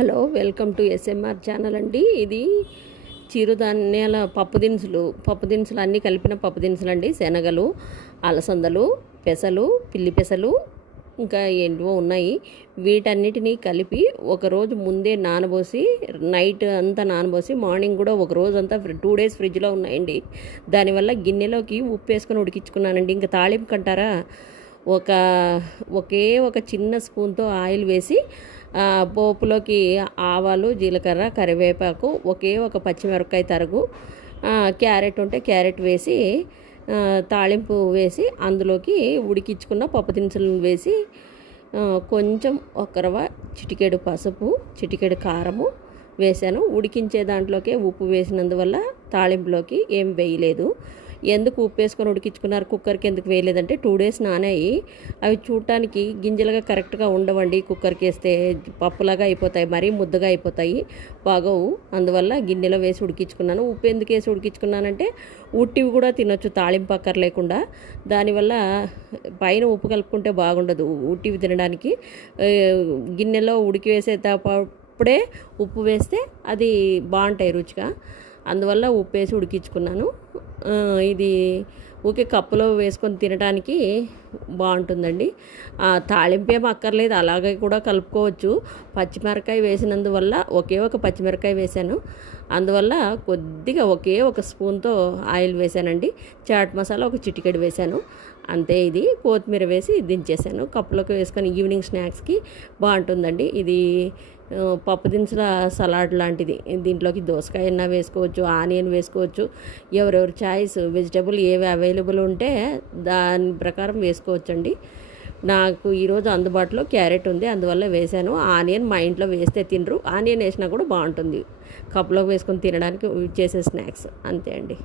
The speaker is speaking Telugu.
Hello, welcome to SMR channel అండి. ఇది చిరుధాన్యాల పప్పు దినుసులు అన్నీ కలిపిన పప్పు దినుసులు అండి. శనగలు, అలసందలు, పెసలు, పిల్లి పెసలు, ఇంకా ఏంటివో ఉన్నాయి. వీటన్నిటినీ కలిపి ఒకరోజు ముందే నానబోసి, నైట్ అంతా నానబోసి, మార్నింగ్ కూడా ఒక రోజంతా 2 days ఫ్రిడ్జ్లో ఉన్నాయండి. దానివల్ల గిన్నెలోకి ఉప్పు వేసుకొని ఉడికించుకున్నానండి. ఇంకా తాళింపు కంటారా, ఒక చిన్న స్పూన్తో ఆయిల్ వేసి పోపులోకి ఆవాలు, జీలకర్ర, కరివేపాకు, ఒక పచ్చిమిరపకాయ తరుగు, క్యారెట్ ఉంటే క్యారెట్ వేసి తాళింపు వేసి అందులోకి ఉడికించుకున్న పప్పు దినుసులను వేసి కొంచెం చిటికెడు పసుపు, చిటికెడు కారము వేసాను. ఉడికించే దాంట్లోకే ఉప్పు వేసినందువల్ల తాళింపులోకి ఏం వేయలేదు. ఎందుకు ఉప్పు వేసుకొని ఉడికించుకున్నారు, కుక్కర్కి ఎందుకు వేయలేదంటే 2 days నానాయి. అవి చూడటానికి గింజలుగా కరెక్ట్గా ఉండవండి. కుక్కర్కి వేస్తే పప్పులాగా అయిపోతాయి, మరీ ముద్దగా అయిపోతాయి, బాగోవు. అందువల్ల గిన్నెలో వేసి ఉడికించుకున్నాను. ఉప్పు ఎందుకు వేసి ఉడికించుకున్నానంటే ఉట్టివి కూడా తినొచ్చు తాళింపు అక్కర్ లేకుండా. దానివల్ల పైన ఉప్పు కలుపుకుంటే బాగుండదు ఉట్టివి తినడానికి. గిన్నెలో ఉడికి వేసేటప్పుడే ఉప్పు వేస్తే అది బాగుంటాయి రుచిగా. అందువల్ల ఉప్పు వేసి ఉడికించుకున్నాను. ఇది కప్పులో వేసుకొని తినడానికి బాగుంటుందండి. తాళింపు ఏం అక్కర్లేదు, అలాగే కూడా కలుపుకోవచ్చు. పచ్చిమిరకాయ వేసినందువల్ల ఒక పచ్చిమిరకాయ వేసాను. అందువల్ల కొద్దిగా ఒక స్పూన్తో ఆయిల్ వేసానండి. చాట్ మసాలా ఒక చిటికెడు వేసాను, అంతే. ఇది కొత్తిమీర వేసి దించేసాను. కప్పులోకి వేసుకొని ఈవినింగ్ స్నాక్స్కి బాగుంటుందండి. ఇది పప్పు దినుసుల సలాడ్ లాంటిది. దీంట్లోకి దోసకాయ అయినా వేసుకోవచ్చు, ఆనియన్ వేసుకోవచ్చు, ఎవరెవరి చాయిస్. వెజిటబుల్ ఏవి అవైలబుల్ ఉంటే దాని ప్రకారం వేసుకోవచ్చండి. నాకు ఈరోజు అందుబాటులో క్యారెట్ ఉంది, అందువల్ల వేసాను. ఆనియన్ మా ఇంట్లో వేస్తే తినరు, ఆనియన్ వేసినా కూడా బాగుంటుంది. కప్పులోకి వేసుకొని తినడానికి చేసే స్నాక్స్, అంతే అండి.